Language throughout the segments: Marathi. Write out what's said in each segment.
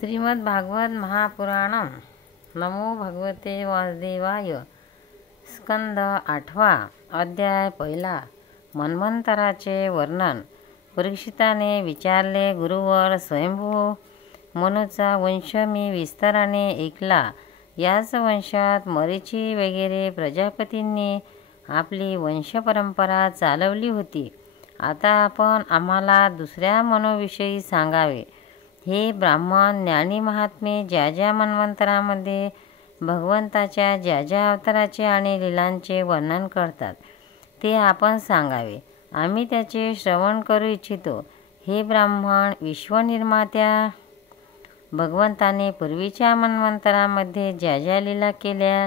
श्रीमद् भागवत महापुराणम नमो भगवते वासुदेवाय। स्कंद 8 अध्याय 1 मन्वंतराचे वर्णन। परीक्षिताने विचारले, गुरुवर स्वयंभू मनुचा वंश मी विस्ताराने ऐकला। याच वंशात मरीची वगैरे प्रजापतींनी आपली वंशपरंपरा चालवली होती। आता आपण आम्हाला दुसऱ्या मनूविषयी सांगावे। हे ब्राह्मण, ज्ञानी महात्मे ज्या ज्या मन्वंतरामध्ये भगवंताच्या ज्या ज्या अवताराचे आणि लीलांचे वर्णन करतात ते आपण सांगावे। आम्ही त्याचे श्रवण करू इच्छितो। हे ब्राह्मण, विश्वनिर्मात्या भगवंताने पूर्वीच्या मन्वंतरामध्ये ज्या ज्या लीला केल्या,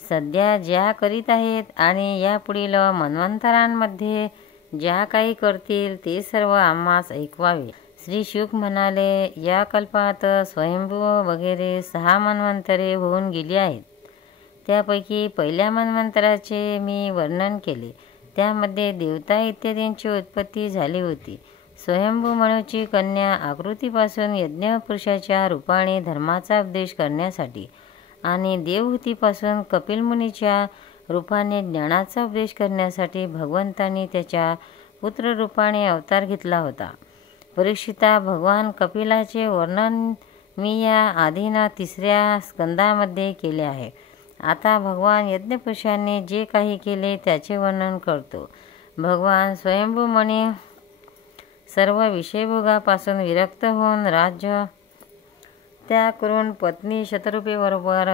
सध्या ज्या करीत आहेत आणि यापुढील मन्वंतरांमध्ये ज्या काही करतील ते सर्व आम्हास ऐकवावे। श्री शुक म्हणाले, या कल्पात स्वयंभू वगैरे 6 मन्वंतरे होऊन गेली आहेत। त्यापैकी पहिल्या मन्वंतराचे मी वर्णन केले। त्यामध्ये देवता इत्यादींची उत्पत्ती झाली होती। स्वयंभू मनुची कन्या आकृतीपासून यज्ञपुरुषाच्या रूपाने धर्माचा उपदेश करण्यासाठी आणि देवहूतीपासून कपिल मुनीच्या रूपाने ज्ञानाचा उपदेश करण्यासाठी भगवंतांनी त्याच्या पुत्ररूपाने अवतार घेतला होता। परीक्षिता, भगवान कपिलाचे वर्णन मी या आधीनं 3ऱ्या स्कंदामध्ये केले आहे। आता भगवान यज्ञपुरुषांनी जे काही केले त्याचे वर्णन करतो। भगवान स्वयंभू मनी सर्व विषयभोगापासून विरक्त होऊन राज्य त्याग करून पत्नी शतरूपेबरोबर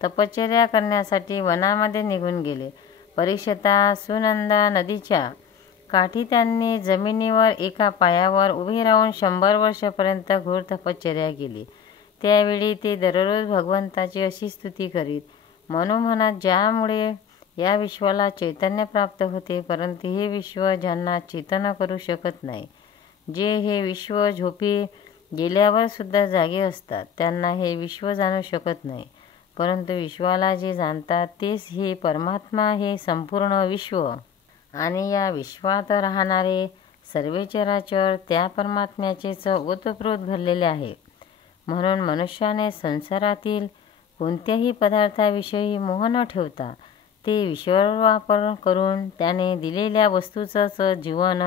तपश्चर्या करण्यासाठी वनामध्ये निघून गेले। परीक्षिता, सुनंदा नदीच्या काठी त्यांनी जमिनीवर एका पायावर उभे राहून 100 वर्षापर्यंत घोर तपश्चर्या केली। त्यावेळी ते दररोज भगवंताची अशी स्तुती करीत। मनु म्हणत, ज्यामुळे या विश्वाला चैतन्य प्राप्त होते, परंतु हे विश्व ज्यांना चेतन करू शकत नाही, जे हे विश्व झोपी गेल्यावर सुद्धा जागे असतात, त्यांना हे विश्व जाणू शकत नाही, परंतु विश्वाला जे जाणतात तेच हे परमात्मा, हे संपूर्ण विश्व आणि या विश्वात राहणारे सर्व चराचर त्या परमात्म्याचेच ओतप्रोत भरलेले आहे। म्हणून मनुष्याने संसारातील कोणत्याही पदार्थाविषयी मोह न ठेवता ते विषयावर वापर करून त्याने दिलेल्या वस्तूचाच जीवन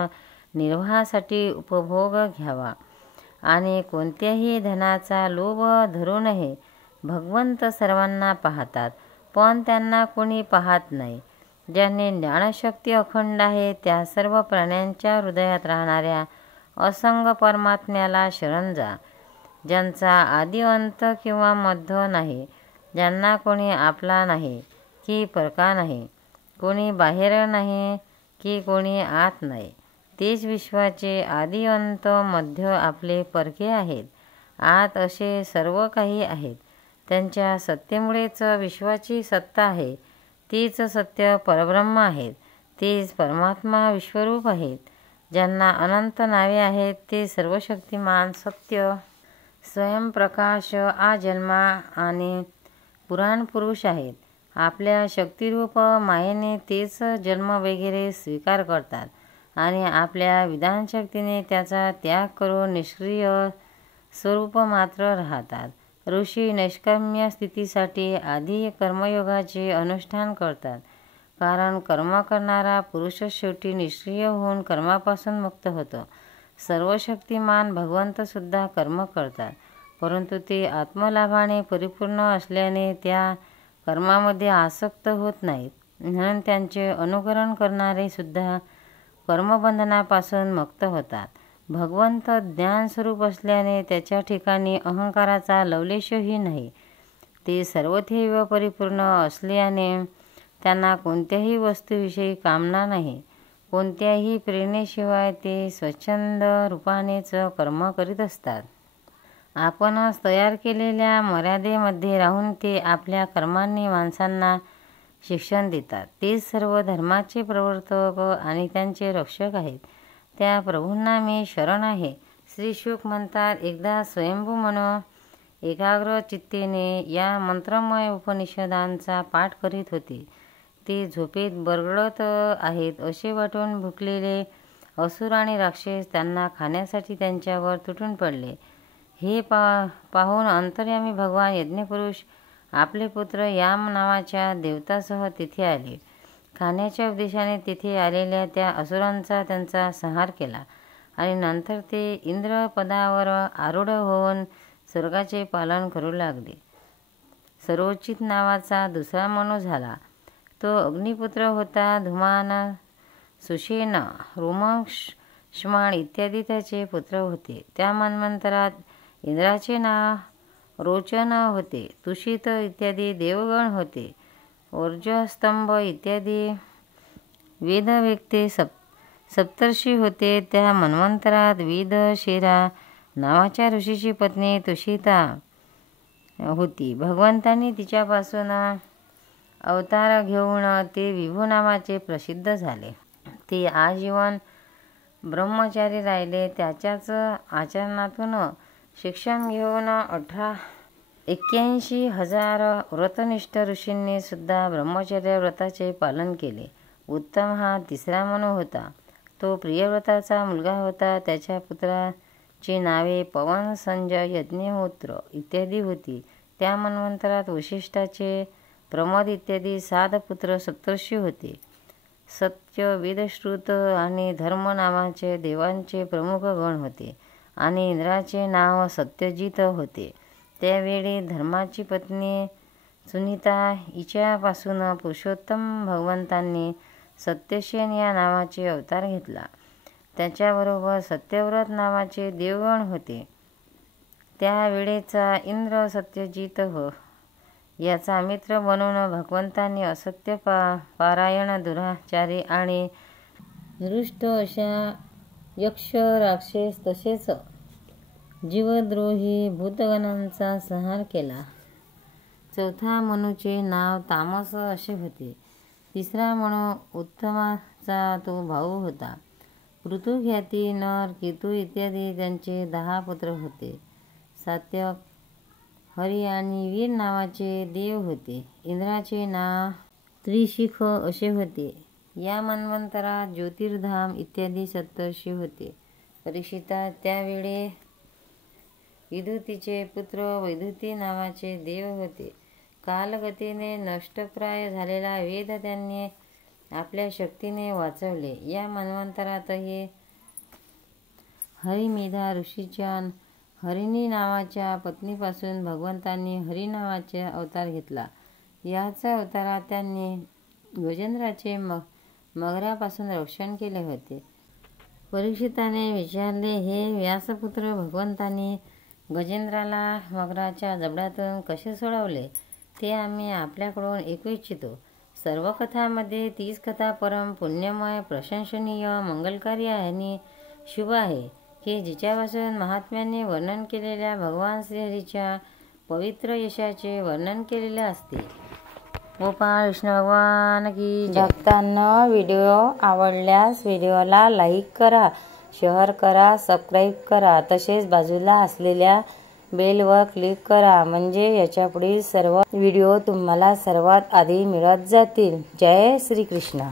निर्वाहासाठी उपभोग घ्यावा आणि कोणत्याही धनाचा लोभ धरू नये। भगवंत सर्वांना पाहतात, पण त्यांना कोणी पाहत नाही। ज्याने ज्ञानशक्ती अखंड आहे त्या सर्व प्राण्यांच्या हृदयात राहणाऱ्या असंग परमात्म्याला शरण जा, ज्यांचा आदी अंत किंवा मध्य नाही, ज्यांना कोणी आपला नाही की परका नाही, कोणी बाहेर नाही की कोणी आत नाही, तेच विश्वाचे आदी अंत मध्य आपले परके आहेत। आत असे सर्व काही आहेत। त्यांच्या सत्तेमुळेच विश्वाची सत्ता आहे। तीच सत्य परब्रह्म आहेत। तेच परमात्मा विश्वरूप आहेत। ज्यांना अनंत नावे आहेत ते सर्वशक्तिमान, सत्य, स्वयंप्रकाश, आजन्मा आणि पुराण पुरुष आहेत। आपल्या शक्तिरूप मायेने तेच जन्म वगैरे स्वीकार करतात आणि आपल्या विधानशक्तीने त्याचा त्याग करून निष्क्रिय स्वरूप मात्र राहतात। ऋषी नैष्कर्म्य स्थितीसाठी आधी कर्मयोगाचे अनुष्ठान करतात, कारण कर्म करणारा पुरुष शेवटी निष्क्रिय होऊन कर्मापासून मुक्त होतो। सर्वशक्तिमान भगवंत सुद्धा कर्म करतात, परंतु ते आत्मलाभाने परिपूर्ण असल्याने त्या कर्मामध्ये आसक्त होत नाहीत। म्हणून त्यांचे अनुकरण करणारे सुद्धा कर्मबंधनापासून मुक्त होतात। भगवंत ज्ञानस्वरूप असल्याने त्याच्या ठिकाणी अहंकाराचा लवलेशही नाही। ते सर्वथैव परिपूर्ण असल्याने त्यांना कोणत्याही वस्तूविषयी कामना नाही। कोणत्याही प्रेरणेशिवाय ते स्वच्छंद रूपानेच कर्म करीत असतात। आपणच तयार केलेल्या मर्यादेमध्ये राहून ते आपल्या कर्मांनी माणसांना शिक्षण देतात। तेच सर्व धर्माचे प्रवर्तक आणि त्यांचे रक्षक आहेत। त्या प्रभूंना मी शरण आहे। श्री शुक म्हणतात, एकदा स्वयंभू मनु एकाग्र चित्तेने या मंत्रमय उपनिषदांचा पाठ करीत होते। ते झोपेत बरगळत आहेत असे वाटून भुकलेले असुर आणि राक्षस त्यांना खाण्यासाठी त्यांच्यावर तुटून पडले। हे पाहून अंतर्यामी भगवान यज्ञपुरुष आपले पुत्र याम नावाच्या देवतासह तिथे आले. खाण्याच्या उद्देशाने तिथे आलेल्या त्या असुरांचा त्यांचा संहार केला आणि नंतर ते इंद्रपदावर आरूढ होऊन स्वर्गाचे पालन करू लागले. सर्वोचित नावाचा दुसरा मनु झाला. तो अग्निपुत्र होता. धुमान, सुषेण, रोमक्ष्माण इत्यादी त्याचे पुत्र होते. त्या मन्वंतरात इंद्राचे नाव रोचन होते. तुषित इत्यादी देवगण होते. ऊर्जस्तंभ इत्यादी वेदवेत्ते सप्तर्षी होते. त्या मन्वंतरात विदशिरा नावाच्या ऋषीची पत्नी तुषिता होती. भगवंतांनी तिच्यापासून अवतार घेऊन ते विभू नावाचे प्रसिद्ध झाले. ते आजीवन ब्रह्मचारी राहिले. त्याच्याच आचरणातून शिक्षण घेऊन 81,000 व्रतनिष्ठ ऋषींनी सुद्धा ब्रह्मचर्य व्रताचे पालन केले. उत्तम हा तिसरा मनु होता. तो प्रियव्रताचा मुलगा होता. त्याच्या पुत्राची नावे पवन, संजय, यज्ञहोत्र इत्यादी होती. त्या मन्वंतरात वसिष्ठाचे प्रमद इत्यादी 7 पुत्र सप्तर्षी होते. सत्य, वेदश्रुत आणि धर्म नावाचे देवांचे प्रमुख गण होते आणि इंद्राचे नाव सत्यजित होते. त्यावेळी धर्माची पत्नी सुनीता हिच्यापासून पुरुषोत्तम भगवंतांनी सत्यसेन या नावाचे अवतार घेतला. त्याच्याबरोबर सत्यव्रत नावाचे देवगण होते. त्यावेळेचा इंद्र सत्यजित याचा मित्र बनून भगवंतांनी असत्य पारायण, दुराचारी आणि निकृष्ट अशा यक्ष, राक्षस तसेच जीवद्रोही भूतगणांचा संहार केला. चौथा मनुचे नाव तामस असे होते. तिसरा मनु उत्तमाचा तो भाऊ होता. पृथुघ्याती, नर, केतू इत्यादी त्यांचे 10 पुत्र होते. सात्यक, हरी आणि वीर नावाचे देव होते. इंद्राचे नाव त्रिशिख असे होते. या मन्वंतरात ज्योतिर्धाम इत्यादी सप्तर्षी होते. परीक्षिता त्यावेळी विदुतीचे पुत्र वैदुती नावाचे देव होते. कालगतीने नष्टप्राय झालेला वेद त्यांनी आपल्या शक्तीने वाचवले. या मन्वंतरातही हरिमेधा ऋषीच्या हरिणी नावाच्या पत्नीपासून भगवंतांनी हरी नावाचे अवतार घेतला. याच अवतारात त्यांनी गजेंद्राचे मगरापासून रक्षण केले होते. परीक्षिताने विचारले, हे व्यासपुत्र, भगवंतांनी गजेंद्राला मगराच्या जबड्यातून कसे सोडवले ते आम्ही आपल्याकडून ऐकू इच्छितो. सर्व कथांमध्ये 30 कथा परम पुण्यमय, प्रशंसनीय, मंगलकारी आणि शुभ आहे की जिच्यापासून महात्म्याने वर्णन केलेल्या भगवान श्रीहरीच्या पवित्र यशाचे वर्णन केलेले असते. गोपाळ कृष्ण भगवान की जय. भक्तांनो, व्हिडिओ आवडल्यास व्हिडिओला लाईक करा, शेअर करा, सबस्क्राईब करा. तसेच बाजूला असलेल्या बेलवर क्लिक करा म्हणजे याच्या पुढील सर्व व्हिडिओ तुम्हाला सर्वात आधी मिळत जातील. जय श्री कृष्ण.